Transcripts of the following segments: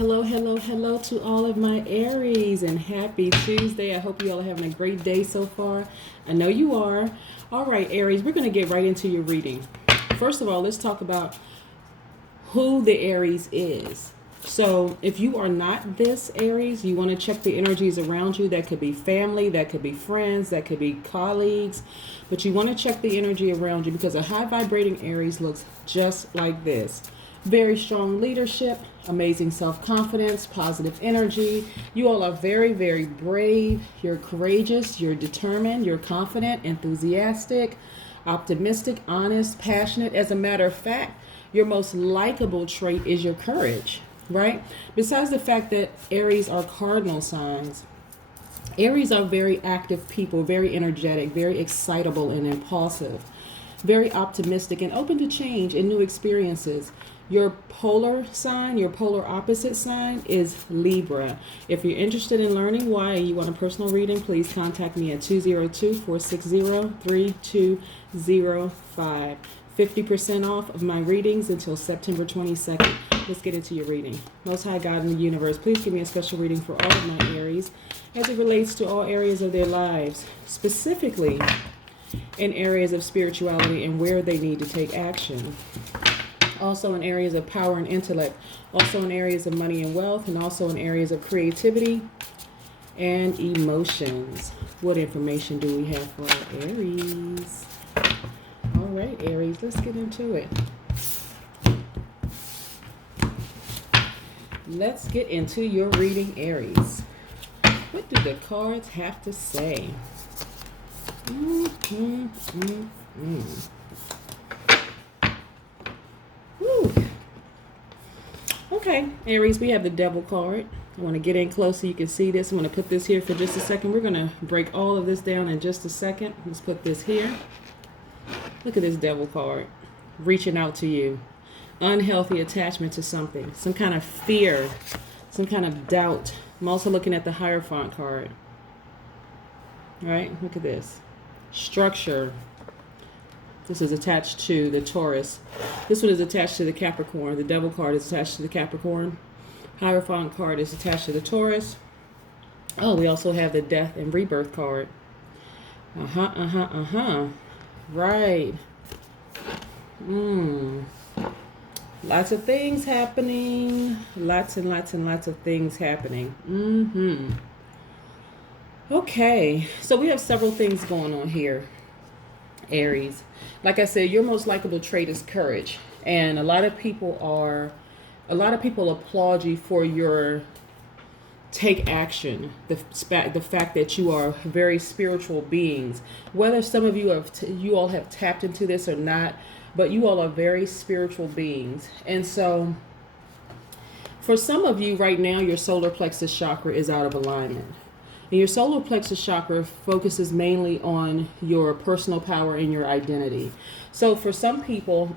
Hello, hello, hello to all of my Aries and happy Tuesday. I hope you all are having a great day so far. I know you are. All right, Aries, we're going to get right into your reading. First of all, let's talk about who the Aries is. So if you are not this Aries, you want to check the energies around you. That could be family, that could be friends, that could be colleagues. But you want to check the energy around you because a high vibrating Aries looks just like this. Very strong leadership, amazing self-confidence, positive energy. You all are very, very brave. You're courageous, you're determined, you're confident, enthusiastic, optimistic, honest, passionate. As a matter of fact, your most likable trait is your courage, right? Besides the fact that Aries are cardinal signs, Aries are very active people, very energetic, very excitable and impulsive, very optimistic and open to change and new experiences. Your polar sign, your polar opposite sign is Libra. If you're interested in learning why and you want a personal reading, please contact me at 202-460-3205. 50% off of my readings until September 22nd. Let's get into your reading. Most High God in the universe, please give me a special reading for all of my Aries as it relates to all areas of their lives, specifically in areas of spirituality and where they need to take action. Also in areas of power and intellect, also in areas of money and wealth, and also in areas of creativity and emotions. What information do we have for our Aries? All right, Aries, let's get into it. Let's get into your reading, Aries. What do the cards have to say? Woo. Okay, Aries, we have the Devil card. I want to get in close so you can see this. I'm going to put this here for just a second. We're going to break all of this down in just a second. Let's put this here. Look at this Devil card. Reaching out to you. Unhealthy attachment to something. Some kind of fear. Some kind of doubt. I'm also looking at the Hierophant card. All right, look at this. Structure. This is attached to the Taurus. This one is attached to the Capricorn. The Devil card is attached to the Capricorn. Hierophant card is attached to the Taurus. Oh, we also have the Death and Rebirth card. Right. Lots of things happening. Lots and lots and lots of things happening. Okay, so we have several things going on here, Aries. Like I said, your most likable trait is courage. And a lot of people applaud you for your take action. The fact that you are very spiritual beings. Whether some of you all have tapped into this or not, but you all are very spiritual beings. And so for some of you right now, your solar plexus chakra is out of alignment. And your solar plexus chakra focuses mainly on your personal power and your identity. So for some people,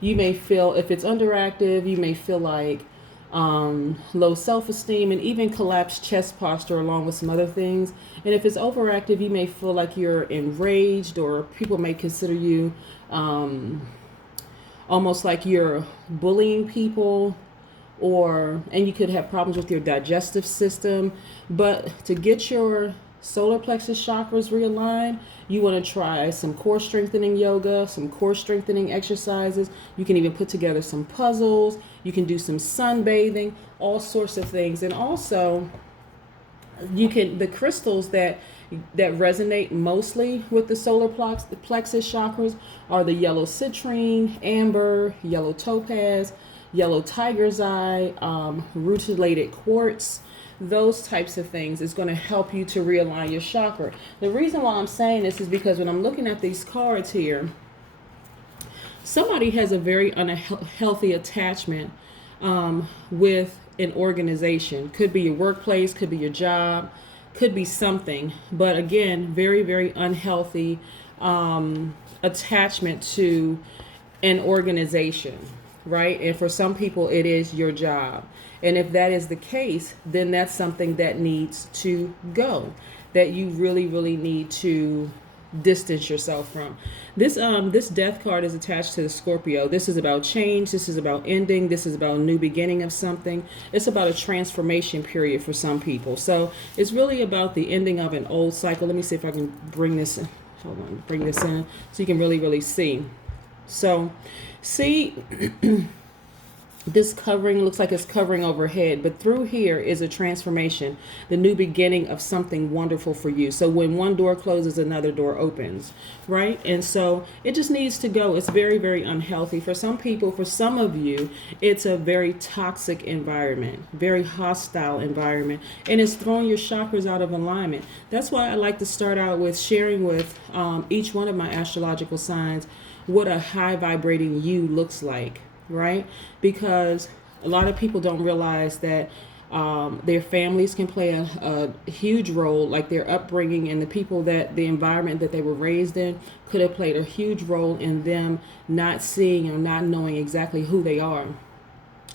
you may feel, if it's underactive, you may feel like low self-esteem and even collapsed chest posture along with some other things. And if it's overactive, you may feel like you're enraged, or people may consider you almost like you're bullying people, and you could have problems with your digestive system. But to get your solar plexus chakras realigned, you want to try some core strengthening yoga, some core strengthening exercises. You can even put together some puzzles. You can do some sunbathing, all sorts of things. And also, the crystals that resonate mostly with the solar plexus chakras are the yellow citrine, amber, yellow topaz, yellow tiger's eye, rutilated quartz. Those types of things is going to help you to realign your chakra. The reason why I'm saying this is because when I'm looking at these cards here, somebody has a very unhealthy attachment with an organization. Could be your workplace, could be your job, could be something. But again, very, very unhealthy attachment to an organization, right? And for some people, it is your job. And if that is the case, then that's something that needs to go, that you really, really need to distance yourself from. This death card is attached to the Scorpio. This is about change. This is about ending. This is about a new beginning of something. It's about a transformation period for some people. So it's really about the ending of an old cycle. Let me see if I can bring this in. Hold on, bring this in so you can really see. So see, this covering looks like it's covering overhead, but through here is a transformation, the new beginning of something wonderful for you. So when one door closes, another door opens, right? And so it just needs to go. It's very unhealthy for some people. For some of you, it's a very toxic environment, very hostile environment, and it's throwing your chakras out of alignment. That's why I like to start out with sharing with each one of my astrological signs what a high vibrating you looks like. Right? Because a lot of people don't realize that their families can play a huge role, like their upbringing and the people that the environment that they were raised in could have played a huge role in them not seeing or not knowing exactly who they are.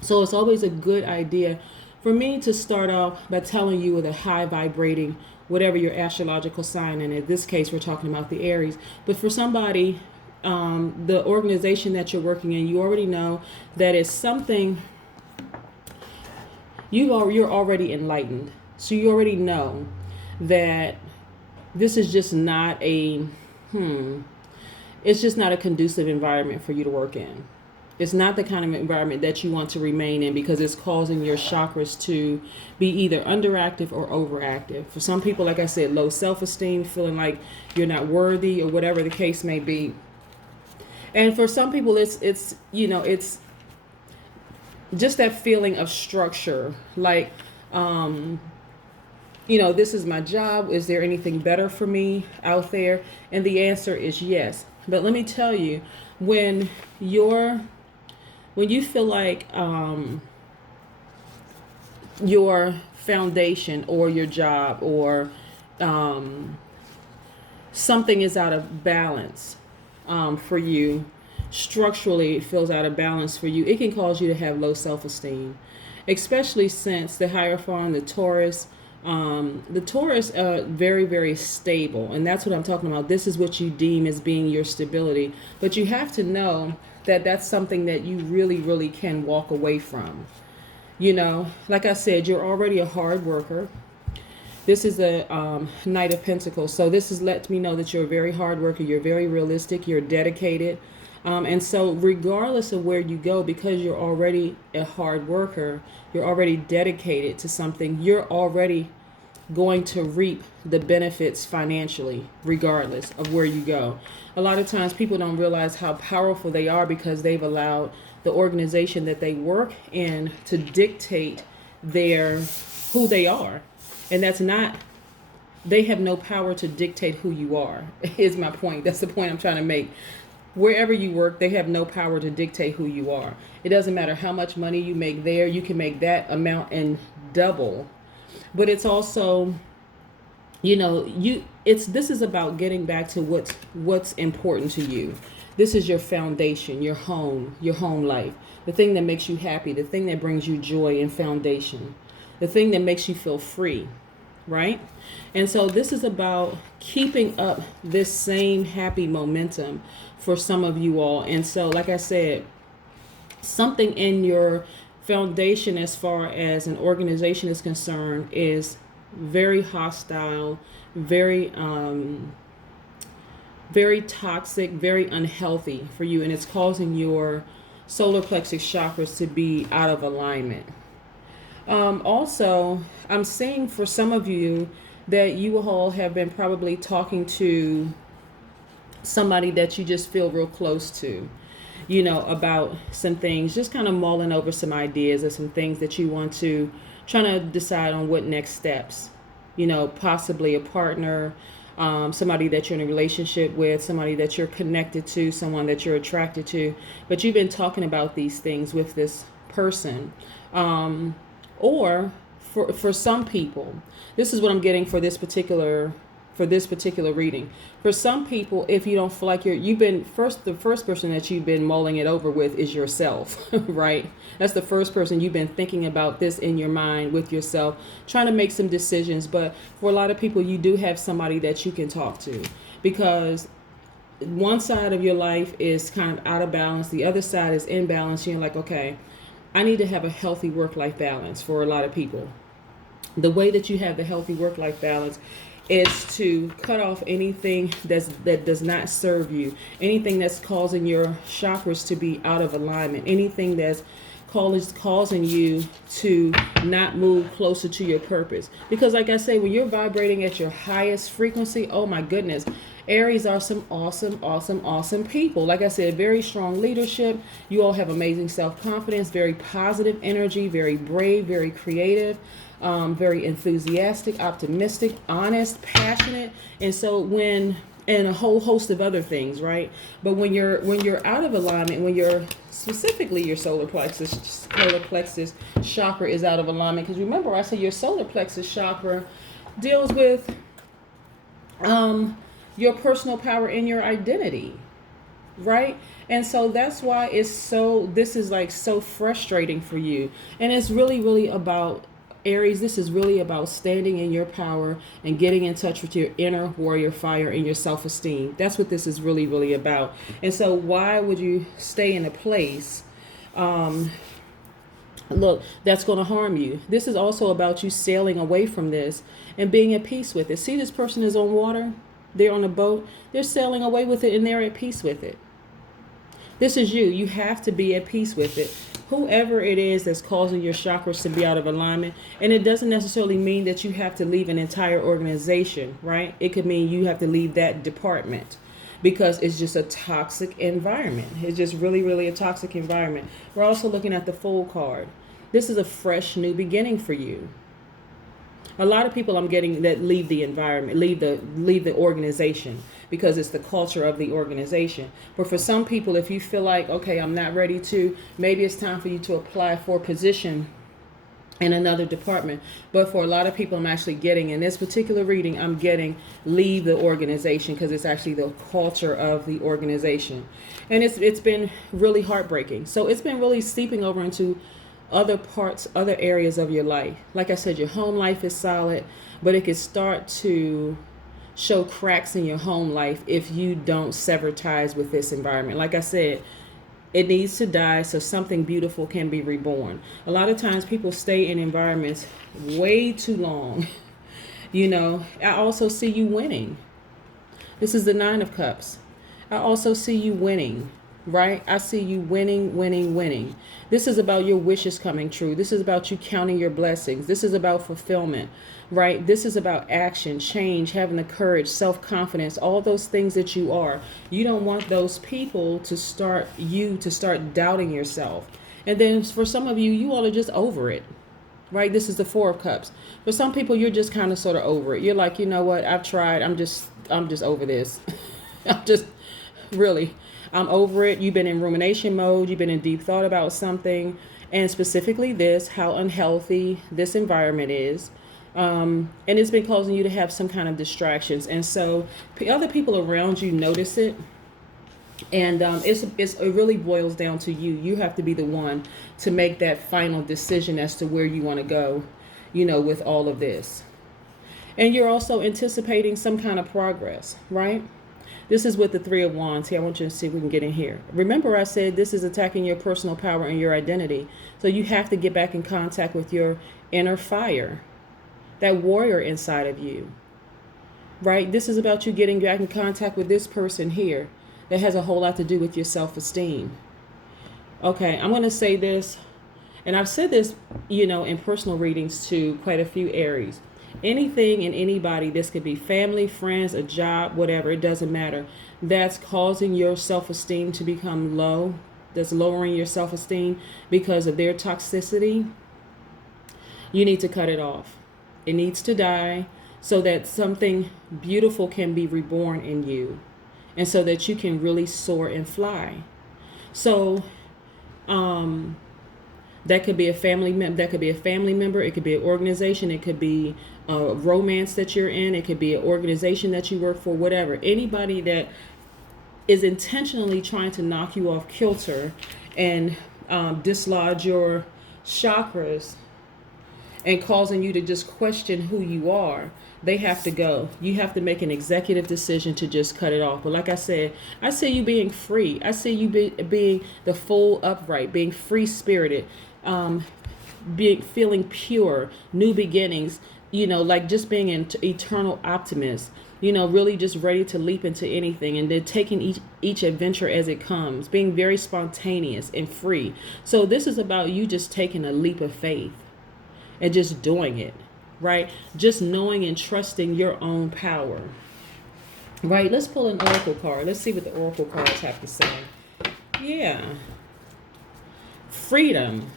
So it's always a good idea for me to start off by telling you with a high vibrating, whatever your astrological sign, and in this case we're talking about the Aries. But for somebody, the organization that you're working in, you already know that it's something you're already enlightened. So you already know that this is just not it's just not a conducive environment for you to work in. It's not the kind of environment that you want to remain in because it's causing your chakras to be either underactive or overactive. For some people, like I said, low self-esteem, feeling like you're not worthy or whatever the case may be. And for some people, it's just that feeling of structure, like, this is my job. Is there anything better for me out there? And the answer is yes. But let me tell you, when you feel like your foundation or your job or something is out of balance, for you, structurally it feels out of balance for you, it can cause you to have low self-esteem, especially since the Hierophant, the Taurus are very stable, and that's what I'm talking about. This is what you deem as being your stability, but you have to know that that's something that you really can walk away from. Like I said, you're already a hard worker. This is a Knight of Pentacles. So this lets me know that you're a very hard worker. You're very realistic. You're dedicated. And so regardless of where you go, because you're already a hard worker, you're already dedicated to something, you're already going to reap the benefits financially, regardless of where you go. A lot of times people don't realize how powerful they are because they've allowed the organization that they work in to dictate who they are. And they have no power to dictate who you are, is my point. That's the point I'm trying to make. Wherever you work, they have no power to dictate who you are. It doesn't matter how much money you make there. You can make that amount and double. But it's also, this is about getting back to what's important to you. This is your foundation, your home life, the thing that makes you happy, the thing that brings you joy and foundation, the thing that makes you feel free, right? And so this is about keeping up this same happy momentum for some of you all. And so, like I said, something in your foundation as far as an organization is concerned is very hostile, very toxic, very unhealthy for you, and it's causing your solar plexus chakras to be out of alignment. Also, I'm seeing for some of you that you all have been probably talking to somebody that you just feel real close to, about some things, just kind of mulling over some ideas or some things that you want to, trying to decide on what next steps, possibly a partner, somebody that you're in a relationship with, somebody that you're connected to, someone that you're attracted to, but you've been talking about these things with this person. Or for some people, this is what I'm getting for this particular reading. For some people, if you don't feel like the first person that you've been mulling it over with is yourself, right? That's the first person you've been thinking about this in your mind with yourself, trying to make some decisions. But for a lot of people, you do have somebody that you can talk to, because one side of your life is kind of out of balance, the other side is in balance. You're like, okay, I need to have a healthy work-life balance. For a lot of people, the way that you have the healthy work-life balance is to cut off anything that does not serve you, anything that's causing your chakras to be out of alignment, anything that's causing you to not move closer to your purpose. Because like I say, when you're vibrating at your highest frequency, oh my goodness, Aries are some awesome people. Like I said, very strong leadership. You all have amazing self-confidence, very positive energy, very brave, very creative, very enthusiastic, optimistic, honest, passionate. And so and a whole host of other things, right? But when you're out of alignment, when you're specifically your solar plexus chakra is out of alignment, because remember I said your solar plexus chakra deals with your personal power and your identity, right? And so that's why this is like so frustrating for you. And it's really about, Aries, this is really about standing in your power and getting in touch with your inner warrior fire and your self-esteem. That's what this is really about. And so why would you stay in a place that's going to harm you? This is also about you sailing away from this and being at peace with it. See, this person is on water. They're on a boat. They're sailing away with it and they're at peace with it. This is you. You have to be at peace with it. Whoever it is that's causing your chakras to be out of alignment, and it doesn't necessarily mean that you have to leave an entire organization, right? It could mean you have to leave that department because it's just a toxic environment. It's just really a toxic environment. We're also looking at the Fool card. This is a fresh new beginning for you. A lot of people I'm getting that leave the environment, leave the organization because it's the culture of the organization. But for some people, if you feel like, okay, I'm not ready to, maybe it's time for you to apply for a position in another department. But for a lot of people, I'm actually getting, in this particular reading, I'm getting leave the organization because it's actually the culture of the organization. And it's been really heartbreaking. So it's been really seeping over into other parts, other areas of your life. Like I said, your home life is solid, but it could start to show cracks in your home life if you don't sever ties with this environment. Like I said, it needs to die so something beautiful can be reborn. A lot of times people stay in environments way too long. You know, I also see you winning. This is the Nine of Cups. I also see you winning. Right? I see you winning. This is about your wishes coming true. This is about you counting your blessings. This is about fulfillment, right? This is about action, change, having the courage, self-confidence, all those things that you are. You don't want those people to start doubting yourself. And then for some of you, you all are just over it, right? This is the Four of Cups. For some people, you're just kind of sort of over it. You're like, you know what? I've tried. I'm just over this. I'm over it. You've been in rumination mode. You've been in deep thought about something, and specifically how unhealthy this environment is. And it's been causing you to have some kind of distractions. And so other people around you notice it. And it really boils down to you. You have to be the one to make that final decision as to where you want to go, with all of this. And you're also anticipating some kind of progress, right? This is with the Three of Wands. Here, I want you to see if we can get in here. Remember I said this is attacking your personal power and your identity. So you have to get back in contact with your inner fire, that warrior inside of you, right? This is about you getting back in contact with this person here that has a whole lot to do with your self-esteem. Okay, I'm going to say this, and I've said this, in personal readings to quite a few Aries. Anything and anybody, this could be family, friends, a job, whatever, it doesn't matter, that's causing your self-esteem to become low, that's lowering your self-esteem because of their toxicity, you need to cut it off. It needs to die so that something beautiful can be reborn in you and so that you can really soar and fly. So, that could be a family member. It could be an organization. It could be a romance that you're in. It could be an organization that you work for, whatever. Anybody that is intentionally trying to knock you off kilter and dislodge your chakras and causing you to just question who you are, they have to go. You have to make an executive decision to just cut it off. But like I said, I see you being free. I see you being the full upright, being free spirited, being feeling pure, new beginnings. Like just being an eternal optimist. Really just ready to leap into anything, and then taking each adventure as it comes, being very spontaneous and free. So this is about you just taking a leap of faith and just doing it, right? Just knowing and trusting your own power, right? Let's pull an oracle card. Let's see what the oracle cards have to say. Yeah. Freedom.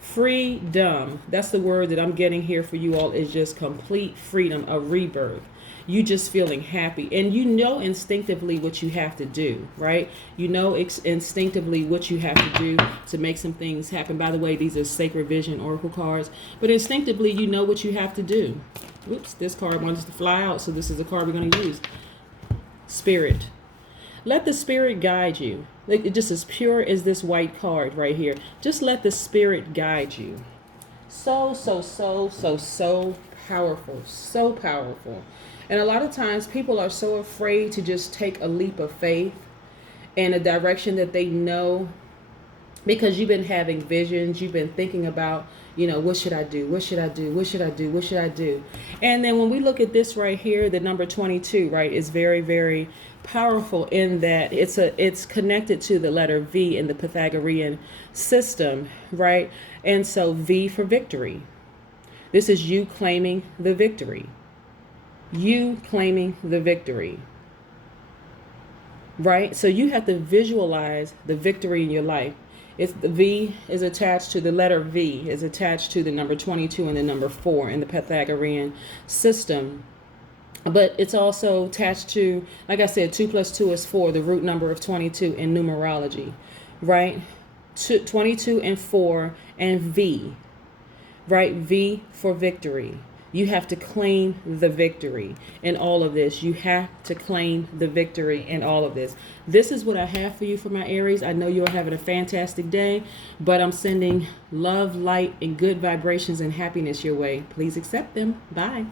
Freedom. That's the word that I'm getting here for you all, is just complete freedom, a rebirth. You just feeling happy, and instinctively what you have to do, right? Instinctively what you have to do to make some things happen. By the way, these are Sacred Vision Oracle cards, but instinctively you know what you have to do. Oops, this card wants to fly out, so this is a card we're going to use. Spirit. Let the spirit guide you. Like, just as pure as this white card right here. Just let the spirit guide you. So powerful. So powerful. And a lot of times people are so afraid to just take a leap of faith in a direction that they know, because you've been having visions, you've been thinking about, what should I do? What should I do? What should I do? What should I do? And then when we look at this right here, the number 22, right, is very, very powerful in that it's connected to the letter V in the Pythagorean system, right? And so V for victory. This is you claiming the victory. You claiming the victory, right? So you have to visualize the victory in your life. It's the V is attached to the letter V is attached to the number 22 and the number 4 in the Pythagorean system. But it's also attached to, like I said, 2 + 2 is 4, the root number of 22 in numerology, right? 22 and 4 and V, right? V for victory. You have to claim the victory in all of this. You have to claim the victory in all of this. This is what I have for you for my Aries. I know you're having a fantastic day, but I'm sending love, light, and good vibrations and happiness your way. Please accept them. Bye.